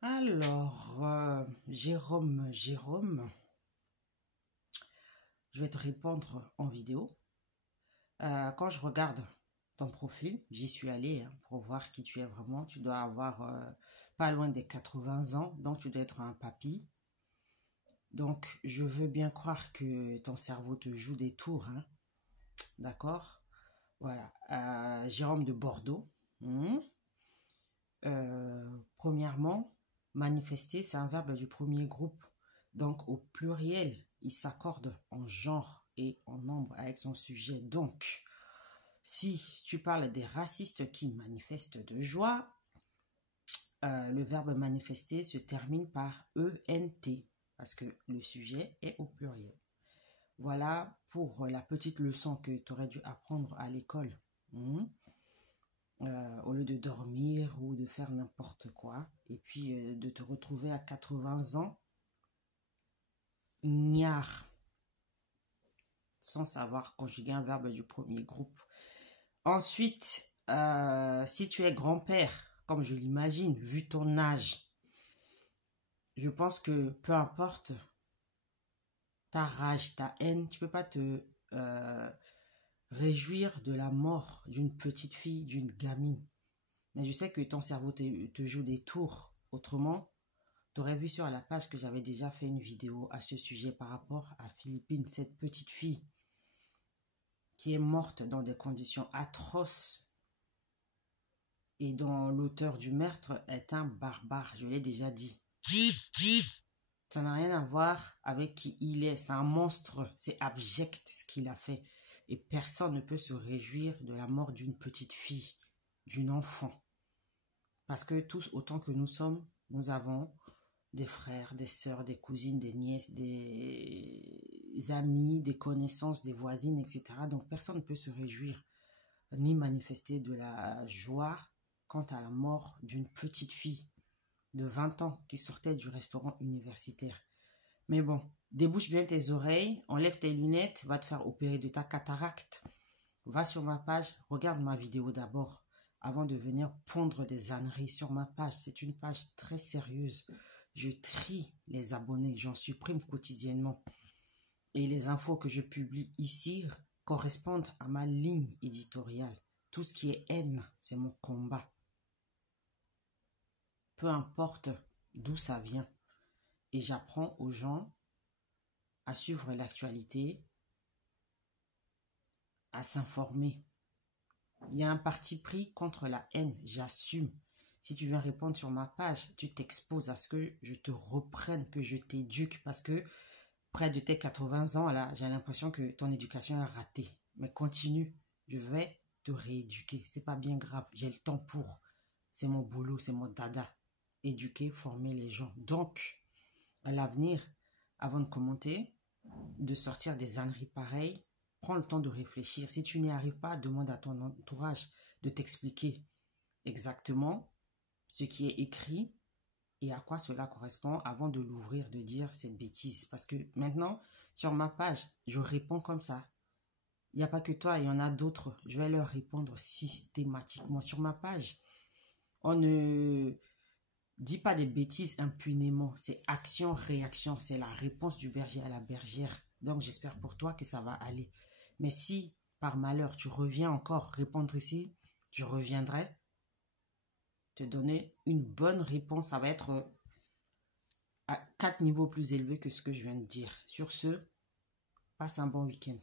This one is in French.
Alors, Jérôme, je vais te répondre en vidéo. Quand je regarde ton profil, j'y suis allée pour voir qui tu es vraiment. Tu dois avoir pas loin des 80 ans, donc tu dois être un papy. Donc, je veux bien croire que ton cerveau te joue des tours, hein. D'accord? Voilà. Jérôme de Bordeaux. Hmm. Premièrement, manifester, c'est un verbe du premier groupe. Donc, au pluriel, il s'accorde en genre et en nombre avec son sujet. Donc, si tu parles des racistes qui manifestent de joie, le verbe manifester se termine par ENT parce que le sujet est au pluriel. Voilà pour la petite leçon que tu aurais dû apprendre à l'école. Au lieu de dormir ou de faire n'importe quoi. Et puis de te retrouver à 80 ans, ignare, sans savoir conjuguer un verbe du premier groupe. Ensuite, si tu es grand-père, comme je l'imagine, vu ton âge, je pense que peu importe ta rage, ta haine, tu peux pas te réjouir de la mort d'une petite fille, d'une gamine. Mais je sais que ton cerveau te joue des tours. Autrement, tu aurais vu sur la page que j'avais déjà fait une vidéo à ce sujet par rapport à Philippine, cette petite fille qui est morte dans des conditions atroces et dont l'auteur du meurtre est un barbare, je l'ai déjà dit. Ça n'a rien à voir avec qui il est, c'est un monstre, c'est abject ce qu'il a fait. Et personne ne peut se réjouir de la mort d'une petite fille, d'une enfant. Parce que tous, autant que nous sommes, nous avons des frères, des sœurs, des cousines, des nièces, des amis, des connaissances, des voisines, etc. Donc personne ne peut se réjouir ni manifester de la joie quant à la mort d'une petite fille de 20 ans qui sortait du restaurant universitaire. Mais bon, débouche bien tes oreilles, enlève tes lunettes, va te faire opérer de ta cataracte. Va sur ma page, regarde ma vidéo d'abord avant de venir pondre des âneries sur ma page. C'est une page très sérieuse. Je trie les abonnés, j'en supprime quotidiennement. Et les infos que je publie ici correspondent à ma ligne éditoriale. Tout ce qui est haine, c'est mon combat. Peu importe d'où ça vient. Et j'apprends aux gens à suivre l'actualité, à s'informer. Il y a un parti pris contre la haine, j'assume. Si tu viens répondre sur ma page, tu t'exposes à ce que je te reprenne, que je t'éduque, parce que près de tes 80 ans, là, j'ai l'impression que ton éducation est ratée. Mais continue, je vais te rééduquer. C'est pas bien grave, j'ai le temps pour. C'est mon boulot, c'est mon dada. Éduquer, former les gens. Donc, à l'avenir, avant de commenter, de sortir des âneries pareilles, prends le temps de réfléchir. Si tu n'y arrives pas, demande à ton entourage de t'expliquer exactement ce qui est écrit et à quoi cela correspond avant de l'ouvrir, de dire cette bêtise. Parce que maintenant, sur ma page, je réponds comme ça. Il n'y a pas que toi, il y en a d'autres. Je vais leur répondre systématiquement. Sur ma page, on ne dit pas des bêtises impunément. C'est action-réaction. C'est la réponse du berger à la bergère. Donc, j'espère pour toi que ça va aller. Mais si, par malheur, tu reviens encore répondre ici, je reviendrai te donner une bonne réponse. Ça va être à 4 niveaux plus élevés que ce que je viens de dire. Sur ce, passe un bon week-end.